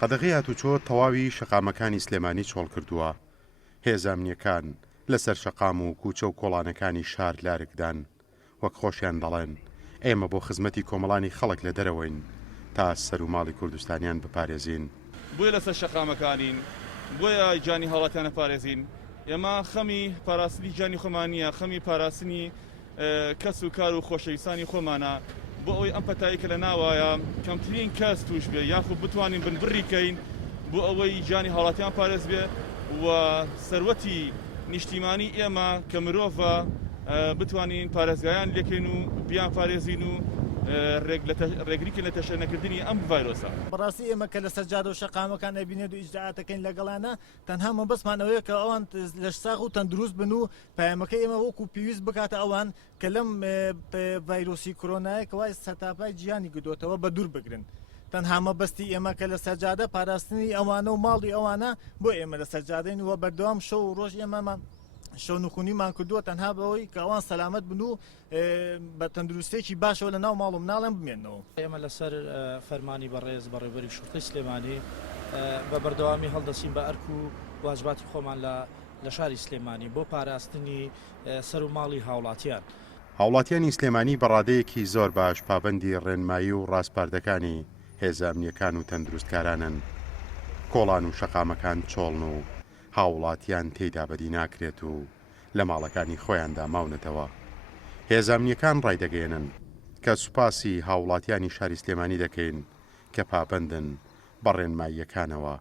قەدەغی هاتوچۆ تەواوی شەقامەکانی سلێمانی چۆڵ کردووە. هێزامنیەکان لەسەر شەقام و کوچە و کۆڵانەکانی شار لارکدان وەک خۆشیان دەڵێن ئێمە بۆ خزمەتی کۆمەڵانی خەڵک لە دەرەوەین تا سەر و ماڵی کوردستانیان بپارێزین. بۆیە لەسەر شەقامەکانین، بۆیە جانی هەڵاتیانە پارێزین. ئێمە خەمی پاراستنی جانی خۆمانیە، خەمی پاراستنی کەس و کار و خۆشەویستانی خۆمانە بۆ ئەوەی ئەم پەتایی کە لە ناوایە کەمترین کەس توش بێ یاخود بتوانین بنبڕیکەین بۆ ئەوەی جانی هەڵاتیان پارێز بێ و سەروەتی نیشتیمانی ئێمە کە مرۆڤە بتوانین پارێزگایان لێکەین و بیان پارێزین و ڕێگریکە لە تەشە نەکردنی ئەم ڤایرۆسە. بەڕاستی ئێمە کە لە سەرجادە و شەقامەکان ئەبینێت و ئیجراعاتەکەین لەگەڵانە تەنها مەبەستمان ئەوەیە کە ئەوان لە ساغ و تەندروست بن و پایامەکەی ئێمە وەکو پێویست بکاتە ئەوان کە لەم ڤایرۆسی کۆرۆنایە کە وای سەرتاپای جیهانی گدۆتەوە بە دوور بگرن. تەنها مەبەستی ئێمە کە لە سەرجادە پاراستنی ئەوانە و ماڵی ئەوانە بۆ ئێمە لە سەرجادەین وە بەردەوام شەو و ڕۆژ ئێمەمان شەو نوخونیمان کردووە تەنها بەوەی کە ئەوان سەلامەت بن و بە تەندروستێکی باشەوە لە ناو ماڵ و مناڵێن بمێنەوە. ئێمە لەسەر فەرمانی بەڕێز بەڕێوەبەری شورتەی سلێمانی بە بەردەوامی هەڵدەسین بە ئەرک و واجباتی خۆمان لە شاری سلێمانی بۆ پاراستنی سەر و ماڵی هاوڵاتیان. هاوڵاتیانی سلێمانی بەڕادەیەکی زۆر باش پابەندی ڕێنمایی و ڕاستپاردەکانی هێزامنیەکان و تەندروستکارانن. کۆڵان و شەقامەکان چۆڵن و هاوڵاتیان تێیدا بەدی ناکرێت و لە ماڵەکانی خۆیاندا ماونەتەوە. هێزامنیەکان ڕایدەگەێنن کە سوپاسی هاوڵاتیانی شاری سلێمانی دەکەین کە پابەندن بە ڕێنماییەکانەوە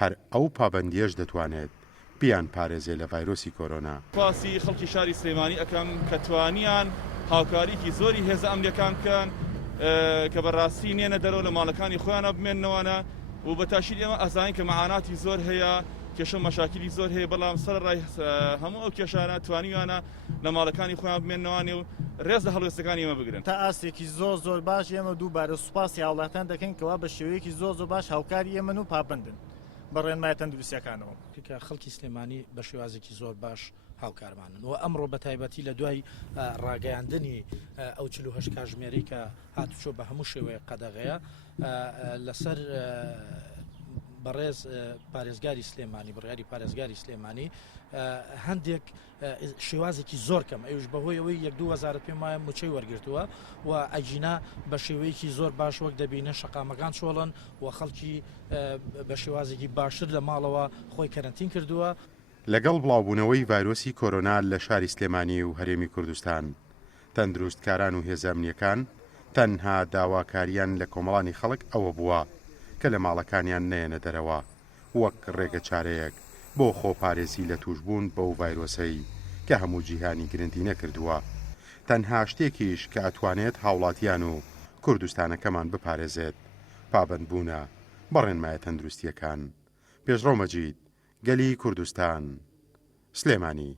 هەر ئەو پابەندیەش دەتوانێت بیان پارێزێ لە ڤایرۆسی کۆرۆنا. سوپاسی خەڵکی شاری سلێمانی ئەەکەم کە توانیان هاوکاریکی زۆری هێزە ئەمریکان بکەن کە بەڕاستی نێنە دەرەوە لە ماڵەکانی خۆیانە بمێننەوەنە و بەتاشیر ئێمە ئەزانین کە مەعاناتی زۆر هەیە کێشە مەشاکلی زۆر هەیە بەڵام سەرڕای هەموو ئەو کێشانە توانیوانە لە ماڵەکانی خۆیان بمێننەوەنێ و ڕێز لە هەڵوێستەکانی ئێمە بگرن. تا ئاستێکی زۆر باش ئێمە دووبارە سوپاسی هاوڵاتیان دەکەین کەوا بە شێوەیەکی زۆر باش هاوکاری ئێمە و پابندن بە ڕێنمای تەندروستیەکانەوە. کە خەڵکی سلێمانی بە شێوازێکی زۆر باش هاوکارمانن و ئەمڕۆ بە تایبەتی لە دوای ڕاگەیاندنی ئەو 48 کاتژمێرەی کە هاتوچۆ بە هەموو شێوەیە قەدەغەیە لەسەر بەڕێز پارێزگاری سلێمانی بڕیاری پارێزگاری سلێمانی هەندێک شێوازێکی زۆر کەم ئەوش بەهۆی ئەوەی 1-2 پێم وایە موچەی وەرگرتووە و ئەجینا بە شێوەیەکی زۆر باش وەک دەبینە شەقامەکان چۆڵن و خەڵکی بە شێوازێکی باشتر لە ماڵەوە خۆی کەرەنتین کردووە. لەگەڵ بڵاوبوونەوەی ڤایرۆسی کۆرۆنا لە شاری سلێمانی و هەرێمی کوردستان تەندروستکاران و هێزامنیەکان تەنها داواکاریان لە کۆمەڵانی خەڵک ئەوە بووە کە لە ماڵەکانیان نێنە دەرەوە وەک ڕێگە چارەیەک بۆ خۆپارێزی لە توشبوون بەو ڤایرۆسەی کە هەموو جیهانی گرنتی نەکردووە. تەنها شتێکیش کە ئەتوانێت هاوڵاتیان و کوردستانەکەمان بپارێزێت پابەندبوونە بە ڕێنمایە تەندروستیەکان. پێشڕۆ مەجید، گەلی کوردستان، سلێمانی.